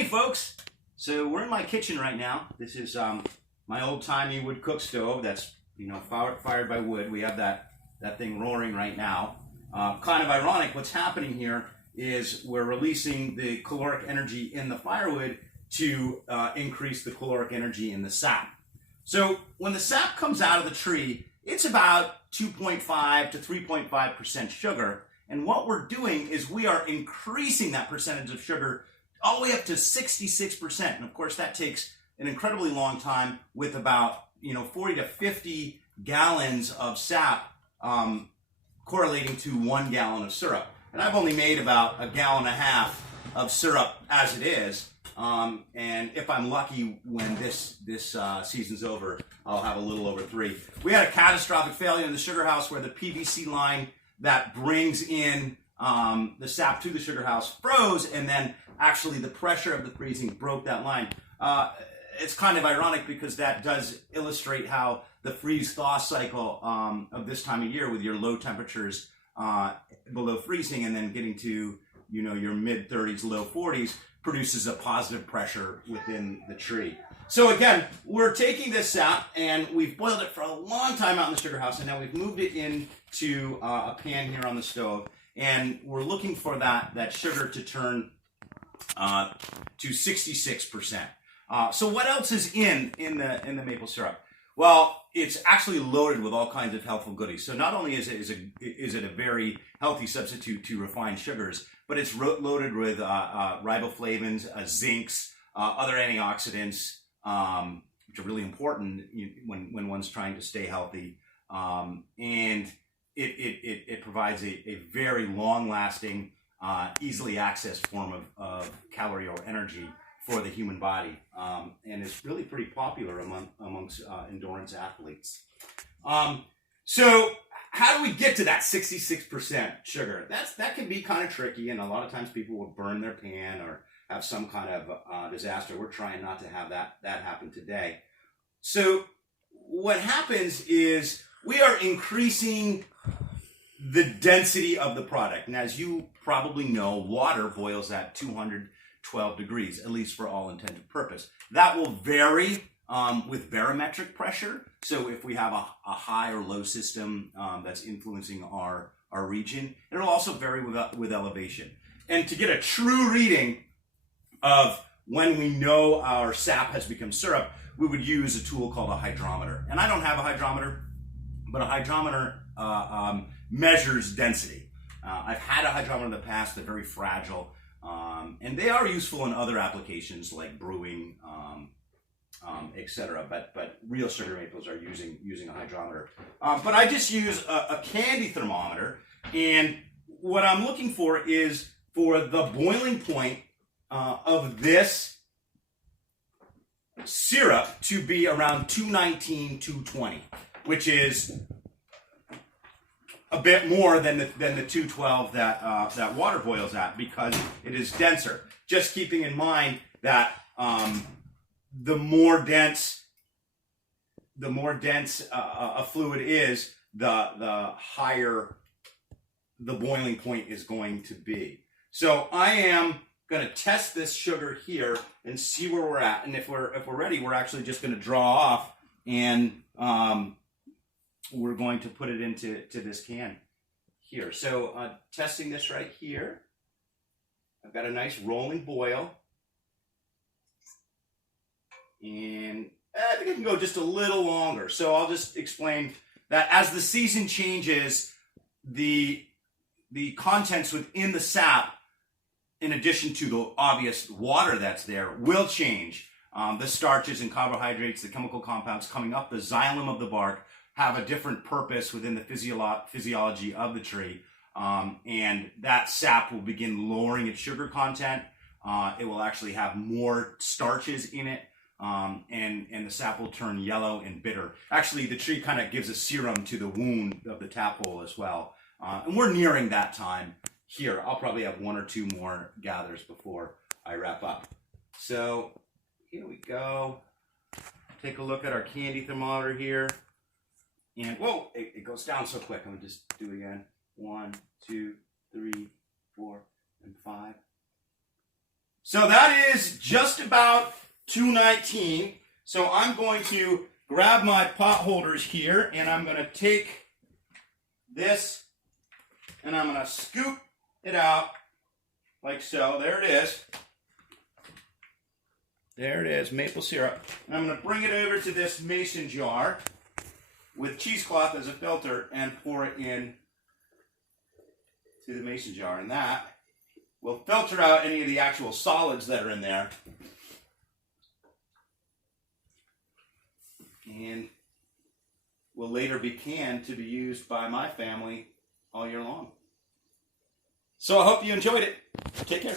Hey folks, so we're in my kitchen right now. This is my old-timey wood cook stove that's fired by wood. We have that thing roaring right now. Kind of ironic, what's happening here is we're releasing the caloric energy in the firewood to increase the caloric energy in the sap. So when the sap comes out of the tree, it's about 2.5 to 3.5% sugar. And what we're doing is we are increasing that percentage of sugar all the way up to 66%. And of course, that takes an incredibly long time with about 40 to 50 gallons of sap correlating to 1 gallon of syrup. And I've only made about 1.5 gallons of syrup as it is. And if I'm lucky, when this season's over, I'll have a little over 3. We had a catastrophic failure in the sugar house where the PVC line that brings in the sap to the sugar house froze, and then actually the pressure of the freezing broke that line. It's kind of ironic because that does illustrate how the freeze-thaw cycle of this time of year with your low temperatures below freezing and then getting to your mid-30s, low 40s produces a positive pressure within the tree. So again, we're taking this sap and we've boiled it for a long time out in the sugar house, and now we've moved it into a pan here on the stove, and we're looking for that sugar to turn to 66%. So what else is in the maple syrup? Well, it's actually loaded with all kinds of healthful goodies. So not only is it a very healthy substitute to refined sugars, but it's loaded with riboflavins, zincs, other antioxidants, which are really important when one's trying to stay healthy. And it provides a very long-lasting, easily accessed form of calorie or energy for the human body, and it's really pretty popular amongst endurance athletes. So how do we get to that 66% sugar? That can be kind of tricky, and a lot of times people will burn their pan or have some kind of disaster. We're trying not to have that happen today. So what happens is we are increasing the density of the product. And as you probably know, water boils at 212 degrees, at least for all intents and purpose. That will vary with barometric pressure. So if we have a high or low system that's influencing our region, it'll also vary with elevation. And to get a true reading of when we know our sap has become syrup, we would use a tool called a hydrometer. And I don't have a hydrometer, but a hydrometer measures density. I've had a hydrometer in the past. They're very fragile, and they are useful in other applications like brewing, etc. But real sugar maples are using a hydrometer. But I just use a candy thermometer, and what I'm looking for is for the boiling point of this syrup to be around 219, 220, which is a bit more than the 212 that water boils at, because it is denser. Just keeping in mind that the more dense a fluid is, the higher the boiling point is going to be. So I am going to test this sugar here and see where we're at. And if we're ready, we're actually just going to draw off, and we're going to put it into this can here. So testing this right here. I've got a nice rolling boil. And I think I can go just a little longer. So I'll just explain that as the season changes, the contents within the sap, in addition to the obvious water that's there, will change. The starches and carbohydrates, the chemical compounds coming up the xylem of the bark, have a different purpose within the physiology of the tree, and that sap will begin lowering its sugar content. It will actually have more starches in it, and the sap will turn yellow and bitter. Actually, the tree kind of gives a serum to the wound of the tap hole as well, and we're nearing that time here. I'll probably have 1 or 2 more gathers before I wrap up. So here we go. Take a look at our candy thermometer here. And whoa, it goes down so quick. I'm gonna just do it again. 1, 2, 3, 4, and 5. So that is just about 219. So I'm going to grab my pot holders here, and I'm going to take this, and I'm going to scoop it out like so. There it is. There it is, maple syrup. And I'm going to bring it over to this mason jar with cheesecloth as a filter and pour it in to the mason jar. And that will filter out any of the actual solids that are in there. And will later be canned to be used by my family all year long. So I hope you enjoyed it. Take care.